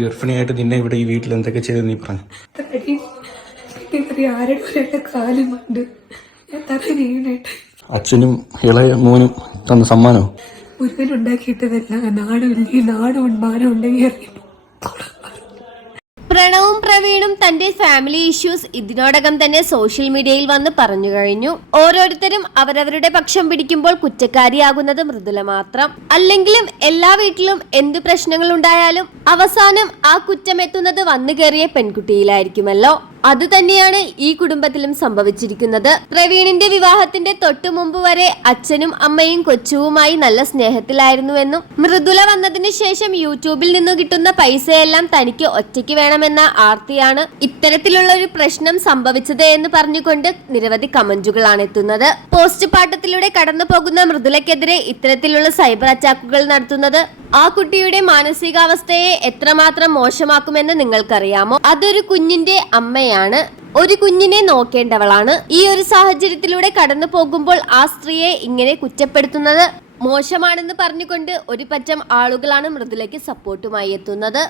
ഗർഭിണിയായിട്ട് നിന്നെ ഇവിടെ ഈ വീട്ടിൽ എന്തൊക്കെ ചെയ്ത് നീ പറഞ്ഞു? അച്ഛനും ഇളയ മോനും തന്ന സമ്മാനോ? ഉണ്ടാക്കിയിട്ടതല്ല. നാടും മാനം ഉണ്ടെങ്കിൽ പ്രണവും പ്രവീണും തന്റെ ഫാമിലി ഇഷ്യൂസ് ഇതിനോടകം തന്നെ സോഷ്യൽ മീഡിയയിൽ വന്ന് പറഞ്ഞു കഴിഞ്ഞു. ഓരോരുത്തരും അവരവരുടെ പക്ഷം പിടിക്കുമ്പോൾ കുറ്റക്കാരിയാകുന്നത് മൃദുല മാത്രം. അല്ലെങ്കിലും എല്ലാ വീട്ടിലും എന്ത് പ്രശ്നങ്ങൾ ഉണ്ടായാലും അവസാനം ആ കുറ്റം എത്തുന്നത് വന്നു കയറിയ പെൺകുട്ടിയിലായിരിക്കുമല്ലോ. അത് തന്നെയാണ് ഈ കുടുംബത്തിലും സംഭവിച്ചിരിക്കുന്നത്. പ്രവീണിന്റെ വിവാഹത്തിന്റെ തൊട്ടു മുമ്പ് വരെ അച്ഛനും അമ്മയും കൊച്ചുവുമായി നല്ല സ്നേഹത്തിലായിരുന്നുവെന്നും മൃദുല വന്നതിന് ശേഷം യൂട്യൂബിൽ നിന്ന് കിട്ടുന്ന പൈസയെല്ലാം തനിക്ക് ഒറ്റയ്ക്ക് വേണമെന്ന ആർത്തിയാണ് ഇത്തരത്തിലുള്ള ഒരു പ്രശ്നം സംഭവിച്ചത് എന്ന് പറഞ്ഞുകൊണ്ട് നിരവധി കമന്റുകളാണ് എത്തുന്നത്. പോസ്റ്റ് പാട്ടത്തിലൂടെ കടന്നു പോകുന്ന മൃദുലയ്ക്കെതിരെ ഇത്തരത്തിലുള്ള സൈബർ അറ്റാക്കുകൾ നടത്തുന്നത് ആ കുട്ടിയുടെ മാനസികാവസ്ഥയെ എത്രമാത്രം മോശമാക്കുമെന്ന് നിങ്ങൾക്കറിയാമോ? അതൊരു കുഞ്ഞിന്റെ അമ്മയാണ്, ഒരു കുഞ്ഞിനെ നോക്കേണ്ടവളാണ്. ഈ ഒരു സാഹചര്യത്തിലൂടെ കടന്നു പോകുമ്പോൾ ആ സ്ത്രീയെ ഇങ്ങനെ കുറ്റപ്പെടുത്തുന്നത് മോശമാണെന്ന് പറഞ്ഞുകൊണ്ട് ഒരു പറ്റം ആളുകളാണ് മൃദുലയ്ക്ക് സപ്പോർട്ടുമായി എത്തുന്നത്.